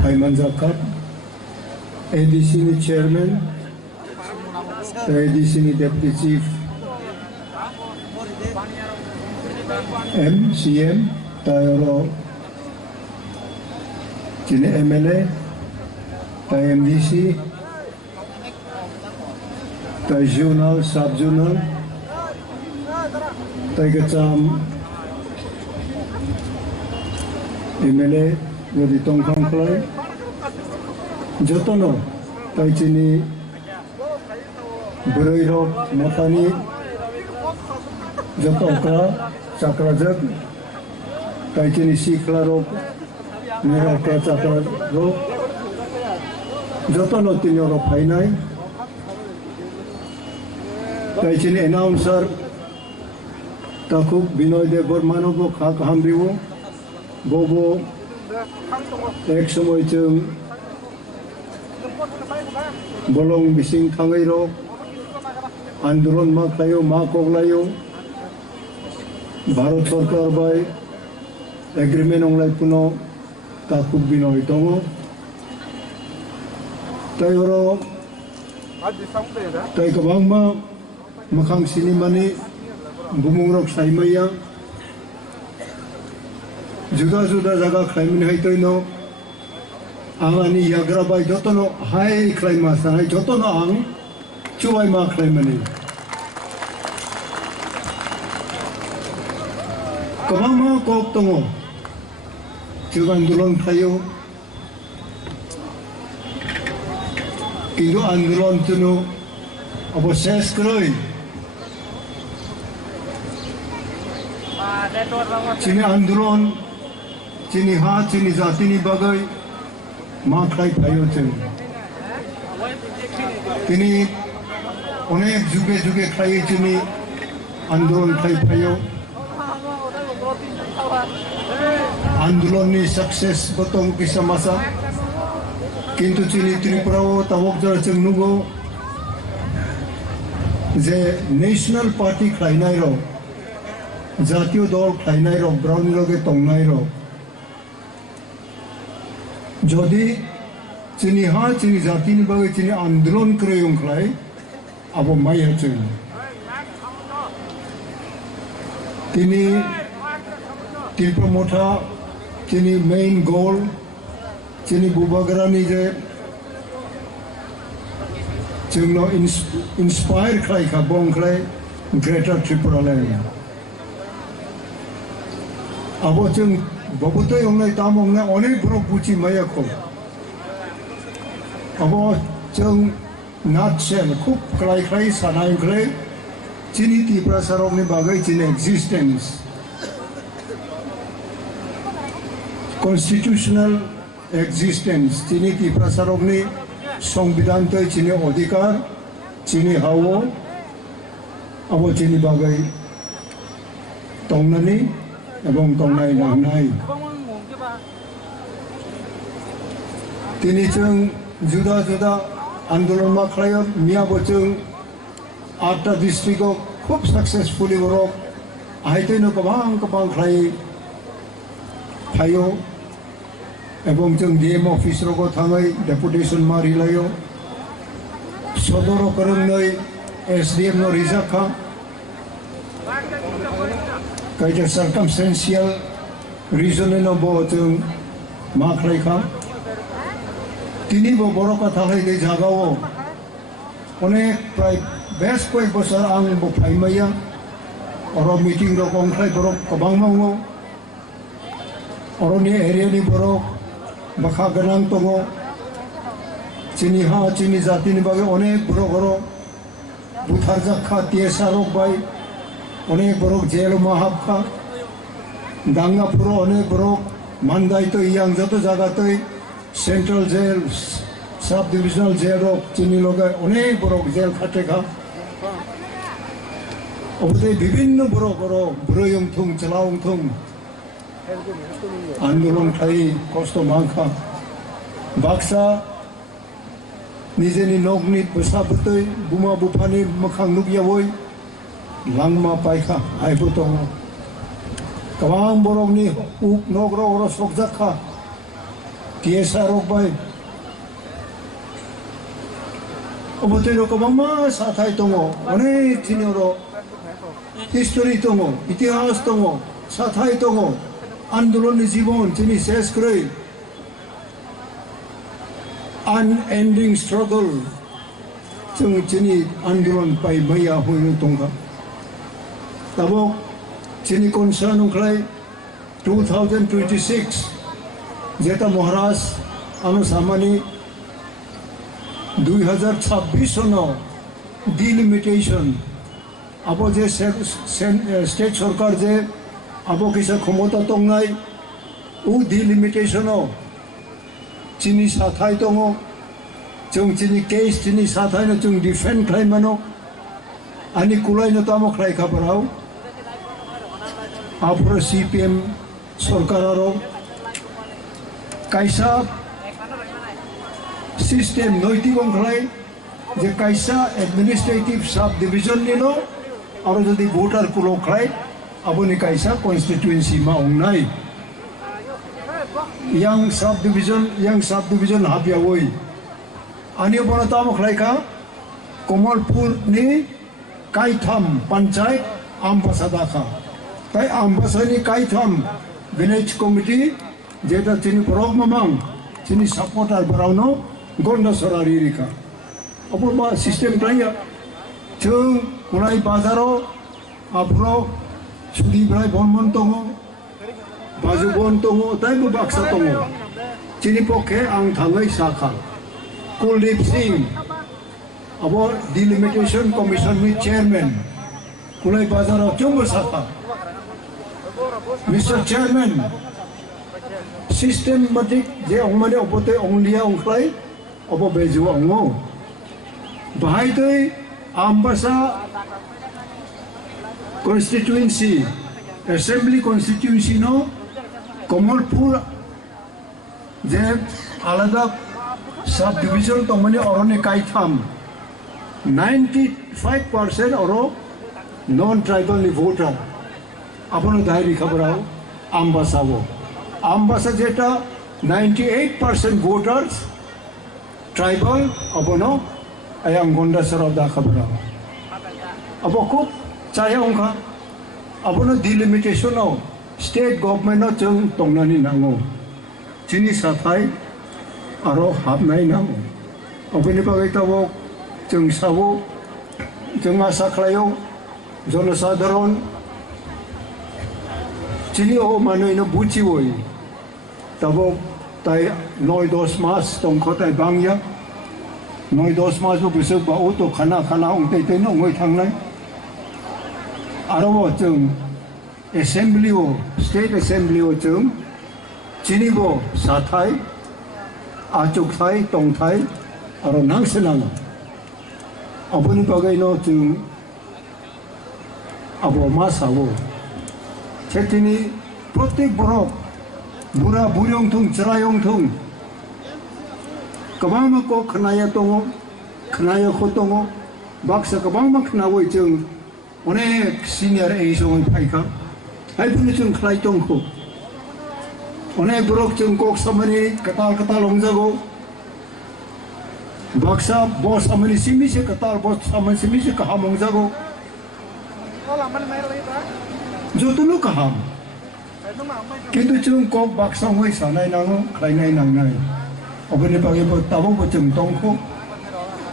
Manjakat, ADC ni chairman, ADC ni deputy chief, CM, tayo chini MLA, tayo MDC, tayo zonal, sub-zonal, tayo kacam MLA, wadi Hrangkhawl, jotono, tayo chini Buroirok, Motha ni, joto okra, Chakrajak, tayo chini Siklarok, Narwkha Chakrajak, jotono tinyoro phainai, tayo chini announcer, takuk Binoy de Bormanobo khak hambiwo, bobo ek somoy chung bolong bising thangai ro आंदोलन मा खायो मा कोगलायो भारत सरकार by agreement online पुनो ताकुब Binoy दंगो तायरो ताय गोबां मा मोखां सिनेमानि बुमुंरक साइमैया जुदा जुदा जागा खायमिन हायतैनो आंनि याग्रा बाय जतनो हाय खायमा सानाय जतनो आं चुवाय मा खायमानि गोबां मा कक दङ जों आन्दोलन खायो किन्तु आन्दोलन जोनो अबशेष क्रय चीनी आंदोलन चीनी हा चीनी जातिनि बागै मा खायो जों दिनै अनेक जुगे जुगे खायो चीनी आंदोलन खायो आंदोलननि सक्सेस बतम किसा मासा किन्तु चीनी त्रिपुराव तावक जर जों नुगौ जे नेशनल पार्टी खायनाय र जातीय दल खायनाय र ब्राउन लगे तंनाय र जदि चीनी हा चीनी जातिनि बागै चीनी आंदोलन क्रयं खाय आबो माय जों तिनी तिरपा मोठा चीनी मेन गोल चीनी बुबाग्रानि जे जोंनो इंस्पायर खायखा बंख्लाय ग्रेटर त्रिपुरालैंड आबो जों बबुते अंनाय ताम अंनाय अनेक ब्रक बुचि मायाखौ आबो जों नाटसेल खूब क्लाय क्लाय सानाय क्लाय चीनी तिप्रा सारकनि बागै चीनी एक्जिस्टेंस कन्स्टिट्यूशनल एक्जिस्टेंस चीनी तिप्रा सारकनि संविधान तै चीनी अधिकार चीनी हावो आबो चीनी बागै तंनानि एवं तंनाय नांनाय दिनै जों जुदा जुदा आंदोलन मा खालायो मियाबो जों 8टा डिस्ट्रिक्टआव खूब सक्सेसफुली बरक आहायतैनो गोबां गोबां खायो एवं जों डीएम अफिसरखौ थाङै डेपुटेशन मारिलायो सदर फोरोंनाय एसडीएम नो रिजाखा कायजा सार्कामस्टेंशियल रिजन बो जों मा खालायखा दिनैबो बर'का थाखाय जागाव अनेक प्राय बेस कय बोसोर आंबो फायमाया अर मिटिं रक अंख्लाय बरक गोबां मावो अरनि एरियानि बरक बाखा गोनां दङ चीनी हा चीनी जातिनि बागै अनेक बरक बुथारजाखा टीएसआरक बाय अनेक बरक जेल माहाबखा दांगापुराव अनेक बरक मानदायतै यां जत जागातै central jail sub divisional jail रक चीनी लगे अनेक बरक जेल खाटेखा अबदे विभिन्न बरक बुरयं थुं चलावं थुं आंदोलन खाई कष्ट मांखा बाक्सा निजेनि नगनि बोसाबतै बुमा बुफानि मोखां नुगियावै लांमा पायखा आइबो दङ गोबां बरकनि उप नगर अर सकजाखा TSR rok bai obotero kabama sathai tongo onek tinoro history tongo itihas tongo sathai tongo andolon jibon chini shesh koroi unending struggle chung chini andolon pai maya hoino tonga tabo chini concern uklai 2026 jeta Maharaj anu samani 2026 no delimitation abo je state sarkar je abo kisa khomota tongnai u delimitation o chini sathai tongo chung chini case chini sathai no chung defend khlai mano ani kulai no tamo khlai khabarau apro CPM sarkararo kaisa system noitik ongklai je kaisa administrative subdivision nino aro jodi voter kulo khlai aboni kaisa constituency ma ongnai yang subdivision habya oi ani bono tamo khlai ka Komalpur ni Kaitham panchayat ambasada kha tai ambasani Kaitham village committee jeta chini prog mamang chini supporter barauno gonda sorari rika apur ba system klaya chung kulai bazaro apro sudi brai bonmon tongo bazu bon tongo tai bu baksa tongo chini pokhe ang thangai sakha Kuldeep Singh abo delimitation commission ni chairman kulai bazaro chungo sakha Mr. Chairman systematic je ongmane obote onglia ongklai obo beju ongo bahai toi ambasa constituency assembly constituency no Komalpur je alada subdivision tongmane orone Kaitham 95% oro non tribal ni voter apono dairi khabarao ambasa wo ambasa jeta 98% voters tribal abono ayang gonda sarada khabara abo ko chaya ongka abono delimitation of state government no chung tongnani nango chini sathai aro habnai nango oboni pagai tabo chung sabo chung asa khlayo jonosadharon chini o manoi no buchi oi tabo tai 9-10 mas tongkho tai bangya 9-10 mas no bisuk ba auto khana ong tai no ngoi thangnai aro chung assembly o state assembly o chung chini bo sathai achuk thai tong thai aro nangsenang aboni bagai no chung abo masawo chetini protek borok bura buryong thung chirayong thung kabama ko khnaya tongo khnaya khotongo baksa kabama khnawoi chung onek senior eisong phaika haipuni chung khlai tong kho onek borok chung kok samani katal ongjago baksa boss amani simi se katal boss amani simi se kaham ongjago jotunu kaham kintu chung kok baksa hoi sanai nango khlainai nangnai oboni pagi bo tabo bo chung tongkho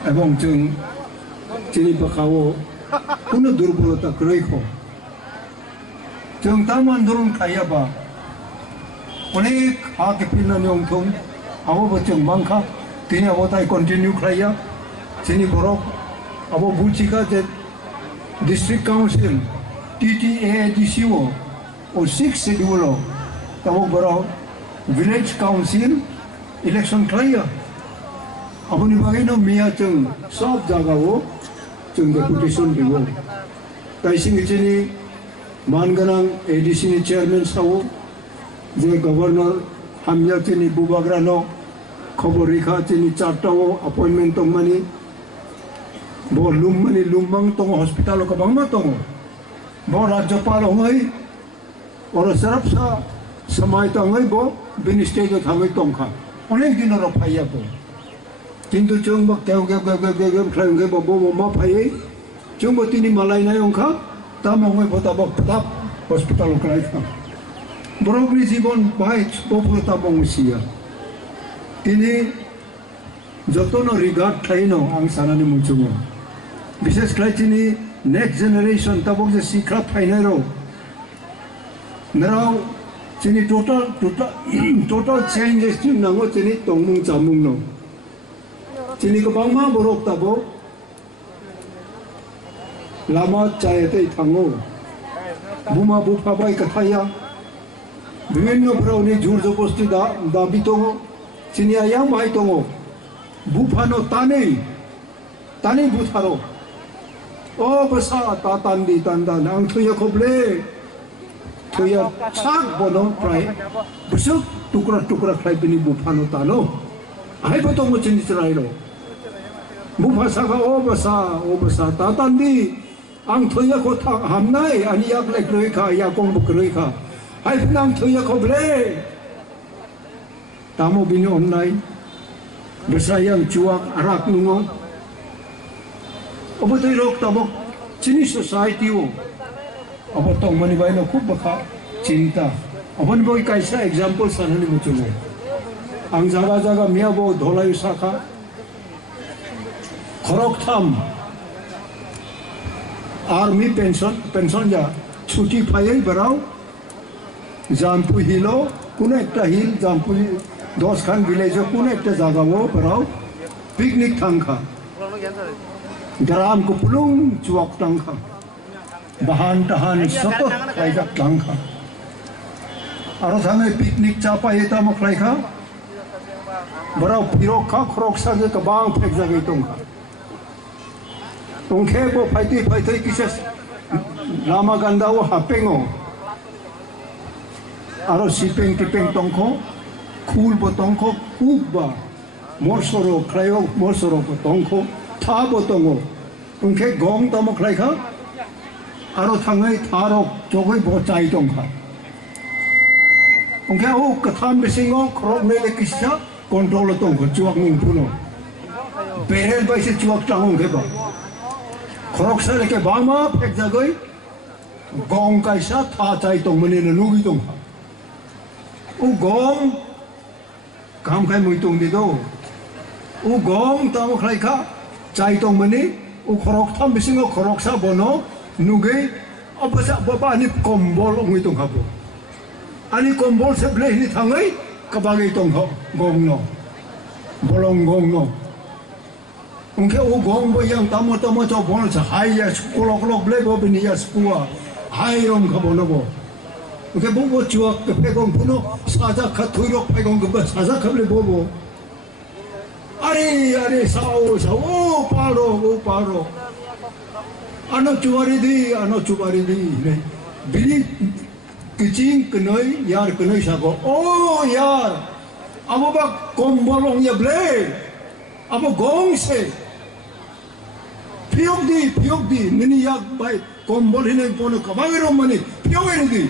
ebong chung chini pakhawo puno durbolota kroi kho chung taman durun khaya ba onek ha ke pinna nyong thong abo bo chung mangkha tini abo tai continue khlaya chini borok abo buchika je district council TTADCO or 6 schedule tabo borok village council election khlaya aboni bagai no mia chung sob jaga wo chung deputation dibo tai sing chini manganang ADC ni chairman sawo je governor hamya chini bubagra no khobor rikha chini chartao appointment tong mani bo lummani lummang tong hospital ko bangma tong bo rajyapal hongai or sarapsa samai tangai bo bin stage thangai tong kha 어느 기너로 파이야고 진도 정박 개우개우개우개우 클라이게 뭐 파이 정보 뛰니 말라이나 용카 다몽에 보다 답 호스피탈로 클라이카 브로그리 জীবন 바이 보프로타 봉시야 তিনি যতন regard খাইনো আং সানানি মুচুমো বিশেষ করে তিনি next generation তাবক যে শিক্ষা ফাইনারো নাও তিনি total changes T নাঙ্গো তিনি তংমুং জামুং নো তিনি গোবাংমা বরক তাবো লামা চায়েতে থাঙ্গো বুমা বুফাবাই কথায়া বিভিন্ন 프라우니 জোর জবস্তি দাবি তঙ্গো তিনি আয়াং মাই তঙ্গো বুফানো তানে বুথারো ও বসা তাতান্দি তান্দান আং থইয়া খবলে থইয়া ছাক বনো প্রায় বুসুক টুকরা খাইবিনি বুফানো তানো আইবো তঙ্গো চিনি চরাইলো বুফাসা가 오 বসা তাতান্দি আং থইয়া কথা হামনাই আনি ইয়াক লেকলই খা ইয়া কংবো কলই খা আইফনাং থইয়া খবলে তামো বিনি অনলাই Bersayang cuak arak nungo. Apa tu rok tabok cini society wo. Apa tong mani bai no khub baka cinta. Apa ni boy kaisa example sanani muculo. Ang jaga mia bo dholai saka. Khorok tham. Army pension ja chuti phayai barau. Jampu hilo kuna ekta hill jampu 10 খান ভিলেজে কোন একটা জায়গাও পরাও picnic থাংখা গ্রাম কো পুলুং চুক থাংখা বাহান টাহান সত খাইগা থাংখা আর Than picnic চাপা এটা মখলাইখা বরাও পিরোখা খরকসা গে কবাং fake জাগৈ Tankha তংখে বো ফাইতে কিসে লামা গান্দাও হাপেঙো আর সিপেং টিপেং তংখো খুল বতংখ কুবা মরসরো ক্রায়ো মরসরো বতংখ থা বতংও উনকে গং তম ক্রাইখা আরো থাঙ্গাই থারক জগৈ বচাই তংখা উনকে ও কথাম বিসিংও খরক নেলে কিসা কন্ট্রোল তংখ চুয়াক মুংপুনো বেরেল বাইসে চুয়াক টাঙং কেবা খরক সালেকে বামা ফেক জাগৈ গং কাইসা থা চাই তংমনে নুগি তংখা ও গং काम खाई मुई तुम दिदो उ गम ताम खलाइखा चाइ तंग मनि उ खरक थाम बिसिंग खरक सा बनो नुगै अबसा बाबा नि कम्बल मुई तंग खाबो आनि कम्बल से ब्ले नि थाङै कबागै तंग गम न बलं गम न उनके उ गम बो yang ताम च बन छ हाय या कोलक ब्ले बो बिनि या स्कुआ हाय रम खाबो न बो Oke bobo cuak ke pegong puno saja katuirok pegong ke saja kable bobo. Are sao paro. Ano cubari di ne. Bili kecing kenoi yar kenoi sago. Oh yar, abo bak kombolong ya ble, abo gong se. Piok di, nini yak bay kombol hine pono kabangero mani piok di.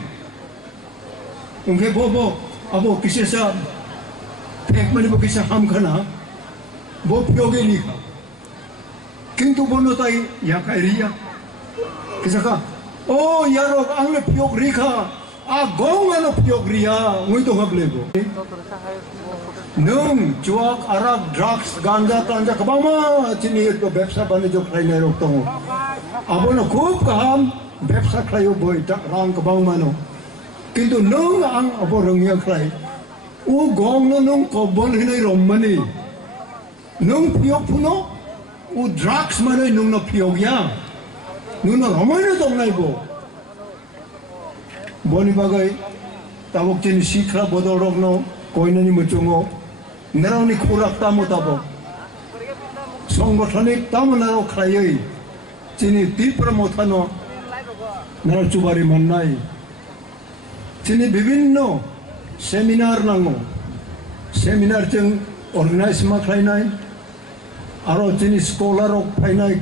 उनके वो अब वो किसी से fake money वो किसी हम खाना वो पियोगे नहीं खा किंतु बोलो ताई या कह रिया किसी का ओ यारो आंगले पियोग रिखा आ गोंगा नो पियोग रिया वही तो हम लेगो नंग जुआक अरब ड्रग्स गांजा तांजा कबामा चिनी तो व्यवसाय बने जो खाई नहीं रोकता हूँ अब वो खूब काम व्यवसाय खाई बोई रंग कबामा नो किंतु नंग आंग अब रंगिया खाई उ गोंग नो नंग कबल हिने रोमनी नंग पियोग पुनो उ ड्रग्स माने नंग नो पियोग या नंग नो रोमनी तो नहीं बो बोनी बागै ताबक चिनी शिखरा बदल रखनो कोई नहीं मुचुंगो नरावनी खुराक तामो ताबक संगठनिक तामो नराव खाई चिनी तीप्र मोथानो नराव चुबारी मननाई चिनी विभिन्न सेमिनार नांगो सेमिनार जों अर्गानाइज मा खालायनाय आरो चिनी स्कलार फायनाय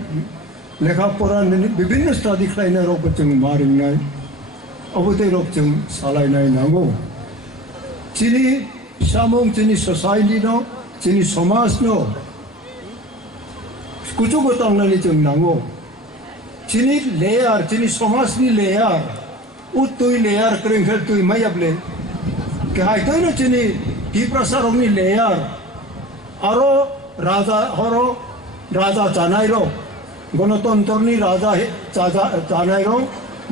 लेखा फरा विभिन्न स्टाडि खालायनाय रक जों मारिनाय अबोदै रक जों सालायनाय नांगौ चिनी samung chini society no chini samaj no kuchu gotang nani chung nango chini layer chini samaj ni layer utui layer kringkhel tui mayable ke hai toi no chini Tipra sarong ni layer aro raja chanai ro গণতন্ত্র নি রাজা জানাই রং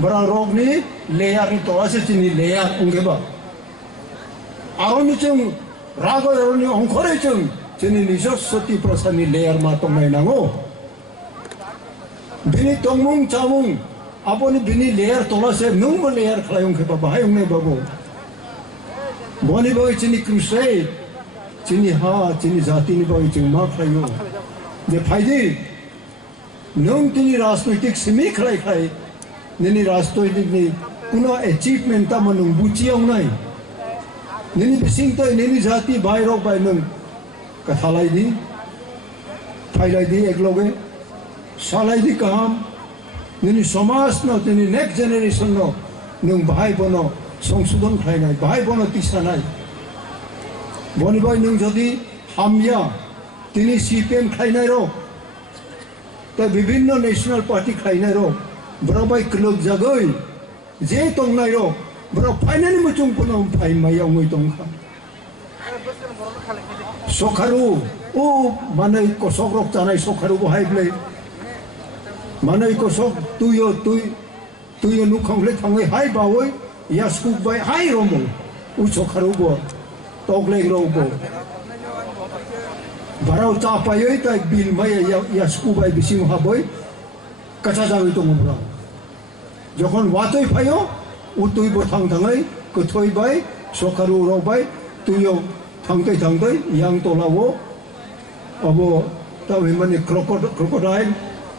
বড় রোগ নি layer নি তোলাসে চিনি layer উঙ্গেবা আরো নিচং রাগ নি অংখরে চং চিনি নিজস্বতি প্রসানি লেয়ার মা তংনাই নাঙো বিনি তংমুং চামুং আপনি বিনি লেয়ার তোলাসে নুম লেয়ার খালাই উঙ্গেবা বাহাই উঙ্গে বাবু বনি বই চিনি ক্রুসে চিনি হা চিনি জাতি নি বই চিং মা খাইও যে ফাইদি nung tini rasnaitik simi khlai nini rasnaitik ni kuno achievement ta manung buchiang nai nini bising to nini jati bai rok bai nung kathalai di thailai di ekloge salai di kaham nini samaj no tini next generation no nung bhai bono songsudon khlai nai bhai bono tisa nai boni bai nung jodi hamya tini CPM khlai nai ro তা বিভিন্ন national party খাইনাই rho বরাবাই club জাগৈ যে তংনাই rho Bora finally মুচুং পনো ফাই মাইয়াও মই তংখা সখারু ও মানে কসক rock জানাই সখারু বহাইবলে মানে কসক তুইও নুখংলে থাঙ্গৈ হাই বাওই ইয়া scoop বাই হাই রমো উ সখারু ব তগলে robo barau tapayoi ta bil maya ya scuba bising haboy kacha jawi to mobra jokhon watoi phayo utui bo thang thangai kothoi bai sokaru ro bai tuyo thangtoi yang tolawo abo ta mane crocodile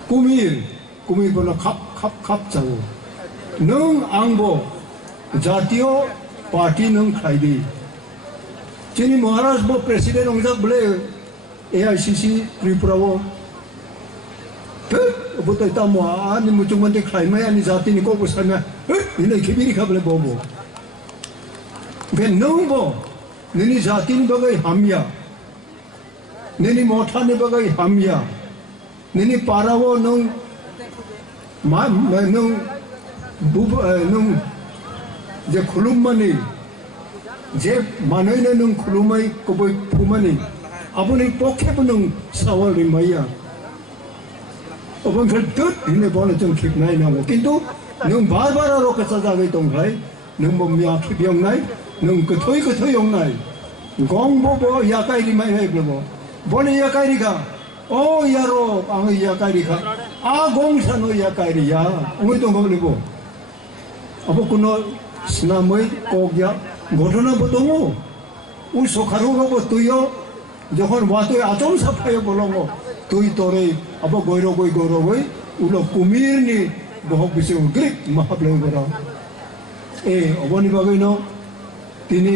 kumir bona khap chawo nung angbo jatiyo party nung khaidi chini maharaj bo president ongjak bole AICC Tipra wo butai tamo ani muchung mande khai mai ani jati ni ko busana ni khibiri khable bobo ben nombo ni jati ni bagai hamya ni motha ni bagai hamya ni parawo nung nung je khulum mani je manoi na nung khulumai ko boi phumani আপনি পক্ষে বনং সাওয়াল মাইয়া অবন দত দিনে বলে जों খিপনাই নাও কিন্তু নং বারবার আরো কাছা যাবে দংলাই নং বমিয়া খিবিয়ং নাই নং কথই यं নাই গং বব ইয়াকাইরি মাই হাইবলব বনে ইয়াকাইরিখা ও ইয়ারো আং ইয়াকাইরিখা আ গং সানো ইয়াকাইরিয়া ওই তো বলবো আবো কোন স্নামই কোগয়া ঘটনা বতমু উ সখারু হবো তুইও যখন ওয়াতই আচম সাফায় বলঙ্গ তুই তোরে আব গৌরবই উলো কুমির নি বহক বিসে গ্রিক মহাবলে বরা এ অবনি বাগৈ ন তিনি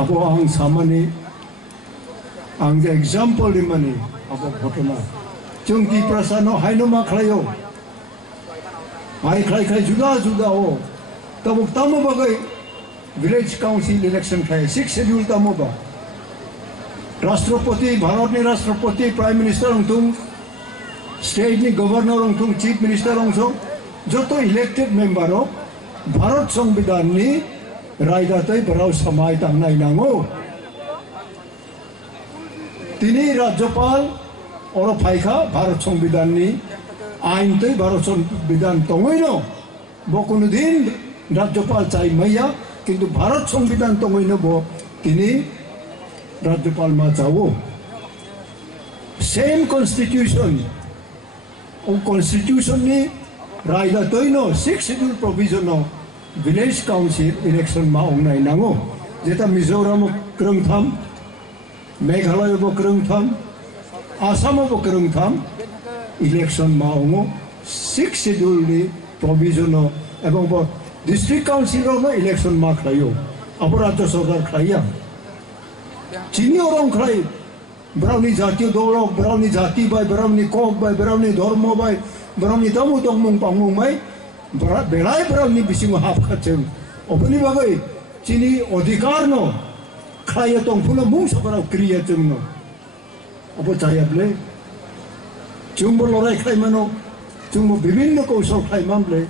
আব আং সামানি আং যে एग्जांपल রিমানি আব ঘটনা जों Tipra no হাইনো মা খালায়ো আই খাই जुदा ও তব তামো বাগৈ ভিলেজ কাউন্সিল ইলেকশন খাই 6 শিডিউল তামো বা राष्ट्रपति भारत नि राष्ट्रपति प्राइम मिनिस्टर अंथुं स्टेट नि गवर्नर अंथुं चीफ मिनिस्टर अंथुं जतो इलेक्टेड मेंबर ऑफ भारत संविधान नि रायदातै बराव समाय तांनाय नांगो तिनी राज्यपाल और फाइखा भारत संविधान नि आइन तै भारत संविधान तंगैनो बो कोनो दिन राज्यपाल चाइ मैया किन्तु भारत संविधान तंगैनो बो तिनी राज्यपाल मा जाओ सेम कॉन्स्टिट्यूशन और कॉन्स्टिट्यूशन नि रायदा Taino 6 schedule provision village council election मा ओंनाय नांगो जेता मिजोराम क्रंथाम मेघालय बो क्रंथाम आसाम बो क्रंथाम इलेक्शन मा ओंगो 6 शेड्यूल नि प्रोविजन एवं बो डिस्ट्रिक्ट काउंसिल नो इलेक्शन मा खायो अब राज्य सरकार खाया चीनी orang krai berani jati dolok berani jati bai berani kok bai berani dharma bai berani tamu tongmung pangmung bai belai berani bising hap khacem opini bagai চিনি অধিকার ন খাইয়ে তংফুনো মুং সকারাও ক্রিয়া জন্য অবচায়াবলে চুম্ব লড়াই খাইমানো চুম্ব বিভিন্ন কৌশল খাইমামলে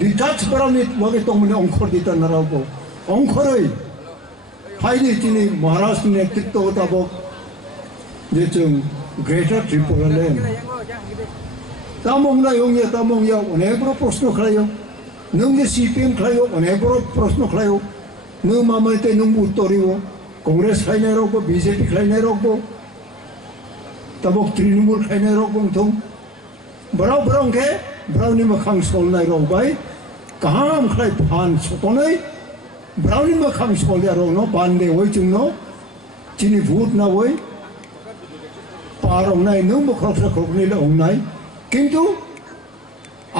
ডিটাচ বারানি লগে তংমনে অংখর দিতা নারাবো অংখরই ফাইনি চিনি মহারাজ নেতৃত্ব হতাবো যে চুং গ্রেটার ত্রিপুরাল্যান্ড তামংনা ইংয়া তামংয়া অনেক বড় প্রশ্ন খাইও नों जे CPM खायो अनेक बड़ प्रश्न खायो नों मामते नों उत्तरियो कांग्रेस खायनाय रखबो BJP खायनाय रखबो तबक तृणमूल खायनाय रखबो थं ब्राव ब्रावके ब्रावनि मखां सलनाय रखबाय गाहाम खाय फान सतनै ब्रावनि मखां सलया रनो बान्दे वय जोंनो चिनि भूत ना वय पारंनाय नों बख्रख्रा खरखनिले अंनाय किन्तु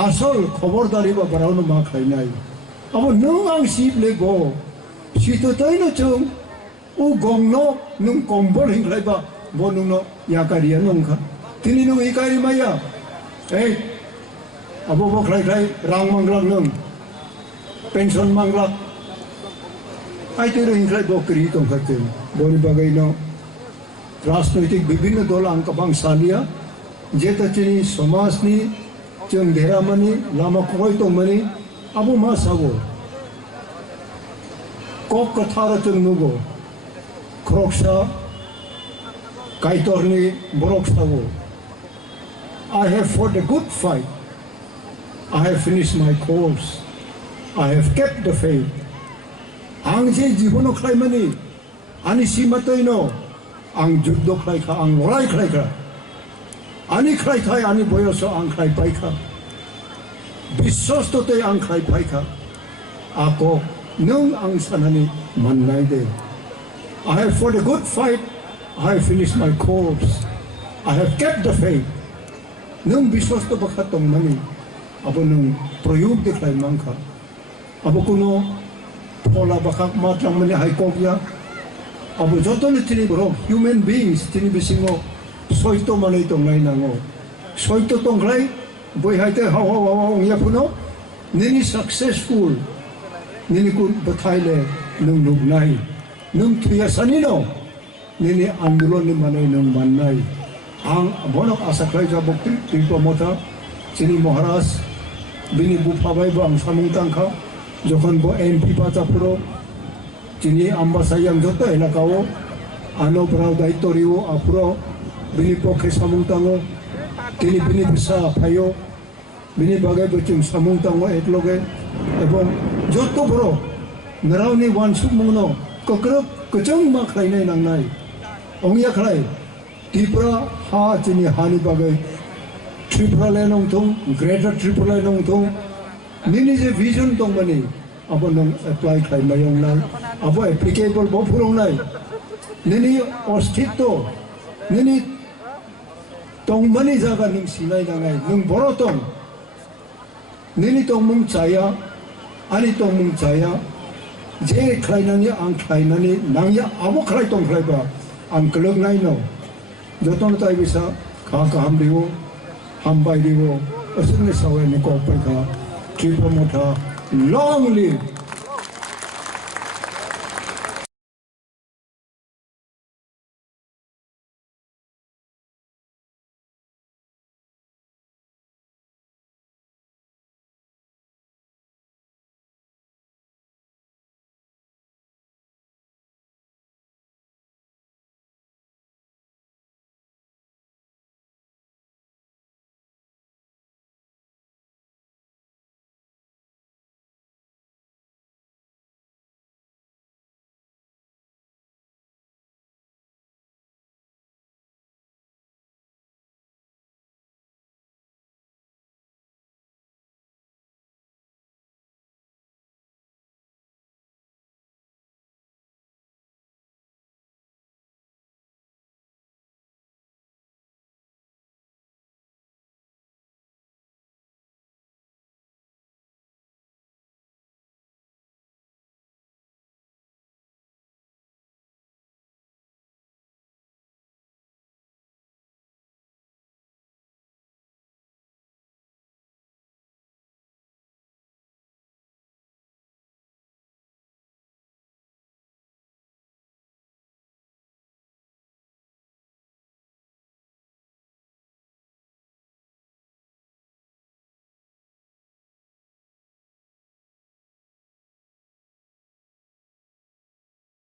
आसल खबरदारी बा बरावनो मा खायनाय अब नों आं सिबले गो सितोतैनो जों उ गंनो नों कंबल हिंख्लायबा बो नोंनो याकारिया नंखा दिनै नों इकारि माया ए अब बख्लायख्लाय रां मांग्लाक नों पेन्सन मांग्लाक आइतेरो हिंख्लाय बकरि दंखा जों बनि बागैनो राजनैतिक विभिन्न दल आं गोबां सालिया जेता चिनि समाजनि जों देरामानि लामा खबाय दंमानि आबो मा साबो कक कथार जों नुगो ख्रकसा काइटरनि बरक साबो I have fought a good fight. I have finished my course. I have kept the faith. आं जे जीवनो खायमानि आनि सिमातैनो आं जुद्ध खायखा आं लड़ाई खायखा आनी खायखाय आनी बयस आं खाय पाइखा विश्वस्तते आं खाय पाइखा आको नों आं सानानि माननाय दे I have fought a good fight. I have finished my course. I have kept the faith. नों विश्वस्त बखा तंगमानि अब नों प्रयोग देखाय मांखा अब कुनो फला बखा मात्रांमानि हायकबिया अब जतन तिनि बर ह्यूमन बीइंग्स तिनि बिसिङो सयतो मानै दंनाय नांगौ सयतो दंख्लाय बयहायते हाव हाव हाव अंयाफुनो नोंनि सक्सेसफुल नोंनि कुन बथायले नों नुनाय नों थुयासानि न नोंनि आन्दोलननि मानै नों माननाय आं बनो आसा खालामजा बक्ति त्रिपुरा मथा चिनि महाराज बिनि बुफाबायबो आं सामुं तांखा जखन बो MP बाजापुरो चिनि आम्बासायां जतो एलाकाओ आनो ब्राव दायित्वरिओ आपुरो बिनि पक्षे सामुं ताङो तिनि बिनि बिसा फायो बिनि बागैबो जों सामुं ताङो एकलगे एबं जतो बरो नरावनि वानसुमुंनो कक्रो कजों मा खालायनाय नांनाय अंया खालाय त्रिपुरा हा चिनि हानि बागै त्रिपुरालैंड दं ग्रेटर त्रिपुरालैंड दं निनि जे विजन दं माने अब नों एप्लाइ खालामनाय अब एप्लिकेबल बो फोरोंनाय निनि अस्तित्व निनि दंमानि जागा नों सिनाय नांनाय नों बर' दं निनि दंमुं जाया आनि दंमुं जाया जे खालायनानै आं खालायनानै नांया आबो खालाय दंख्लायबा आं गोलोंनाय न जतन ताय बिसा खा गाहाम दिवो हामबाय दिवो असुरनि सावयनि कपैखा त्रिपुरा मथा long live